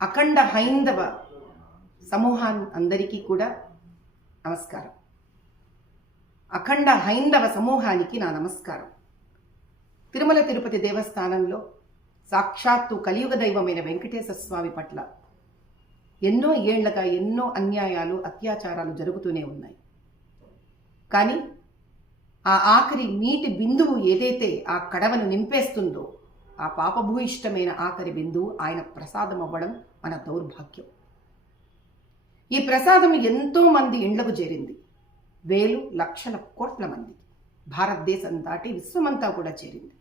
అఖండ హైందవ సమూహాన్ అందరికీ కూడా నమస్కారం. అఖండ హైందవ సమూహానికి నా నమస్కారం. తిరుమల తిరుపతి దేవస్థానంలో సాక్షాత్తు కలియుగ దైవమైన వెంకటేశ్వర స్వామి పట్ల ఎన్నో ఏళ్ళగా ఎన్నో అన్యాయాలు అత్యాచారాలు జరుగుతూనే ఉన్నాయి. కానీ ఆ ఆఖరి నీటి బిందువు ఏదైతే ఆ కడవను నింపేస్తుందో ఆ పాపభూయిష్టమైన ఆఖరి బిందువు ఆయన ప్రసాదం అవ్వడం మన దౌర్భాగ్యం. ఈ ప్రసాదం ఎంతో మంది ఇండ్లకు చేరింది. వేలు లక్షల కోట్ల మంది. భారతదేశం దాటి విశ్వమంతా కూడా చేరింది.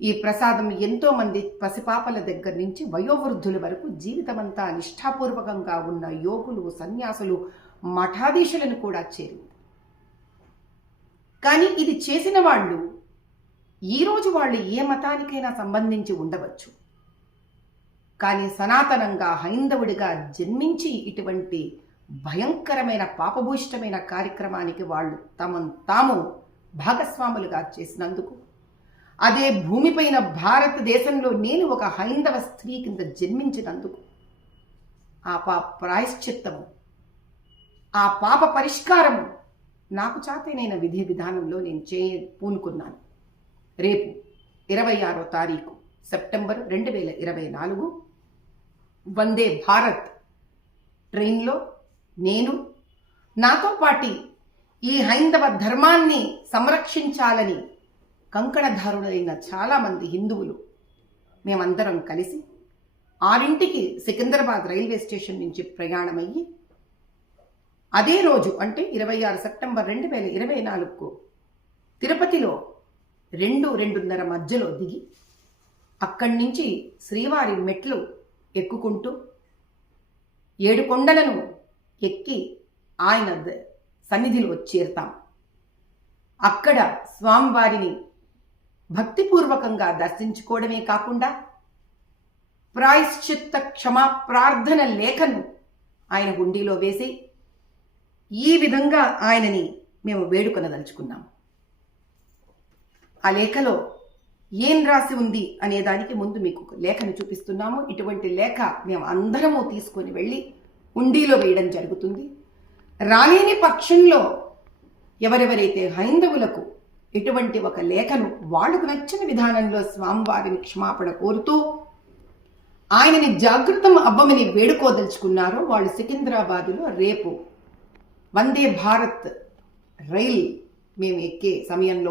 ఈ ప్రసాదం ఎంతో మంది పసిపాపల దగ్గర నుంచి వయోవృద్ధుల వరకు జీవితమంతా నిష్ఠాపూర్వకంగా ఉన్న యోగులు సన్యాసులు మఠాధీశులను కూడా చేరింది. కానీ ఇది చేసిన వాళ్ళు ఈరోజు వాళ్ళు ఏ మతానికైనా సంబంధించి ఉండవచ్చు. కానీ సనాతనంగా హైందవుడిగా జన్మించి ఇటువంటి భయంకరమైన పాపభూయిష్టమైన కార్యక్రమానికి వాళ్ళు తమను తాము భాగస్వాములుగా చేసినందుకు అదే భూమిపైన భారతదేశంలో నేను ఒక హైందవ స్త్రీ కింద జన్మించినందుకు ఆ పాప ప్రాయశ్చిత్తము ఆ పాప పరిష్కారము నాకు చాతైన విధి విధానంలో నేను చే పూనుకున్నాను. రేపు ఇరవై ఆరో తారీఖు సెప్టెంబర్ రెండు వేల ఇరవై నాలుగు. వందే భారత్. ట్రైన్లో నేను నాతో పాటి ఈ హైందవ ధర్మాన్ని సంరక్షించాలని కంకణధారులైన చాలామంది హిందువులు మేమందరం కలిసి ఆరింటికి సికింద్రాబాద్ రైల్వే స్టేషన్ నుంచి ప్రయాణమయ్యి అదే రోజు అంటే ఇరవై ఆరు సెప్టెంబర్ రెండు వేల ఇరవై నాలుగుకు తిరుపతిలో రెండు రెండున్నర మధ్యలో దిగి అక్కడి నుంచి శ్రీవారి మెట్లు ఎక్కుకుంటూ ఏడు కొండలను ఎక్కి ఆయన సన్నిధిలో చేరుతాం. అక్కడ స్వామివారిని భక్తిపూర్వకంగా దర్శించుకోవడమే కాకుండా ప్రాయశ్చిత్త క్షమా ప్రార్థన లేఖను ఆయన గుండీలో వేసి ఈ విధంగా ఆయనని మేము వేడుకొనదలుచుకున్నాం. ఆ లేఖలో ఏం రాసి ఉంది అనే దానికి ముందు మీకు ఒక లేఖను చూపిస్తున్నాము. ఇటువంటి లేఖ మేము అందరము తీసుకొని వెళ్ళి ఉండీలో వేయడం జరుగుతుంది. రాలేని పక్షంలో ఎవరెవరైతే హైందవులకు ఇటువంటి ఒక లేఖను వాళ్ళకు నచ్చిన విధానంలో స్వామివారిని క్షమాపణ కోరుతూ ఆయనని జాగృతం అవ్వమని వేడుకోదలుచుకున్నారో వాళ్ళు సికింద్రాబాదులో రేపు వందే భారత్ రైల్ మేము ఎక్కే సమయంలో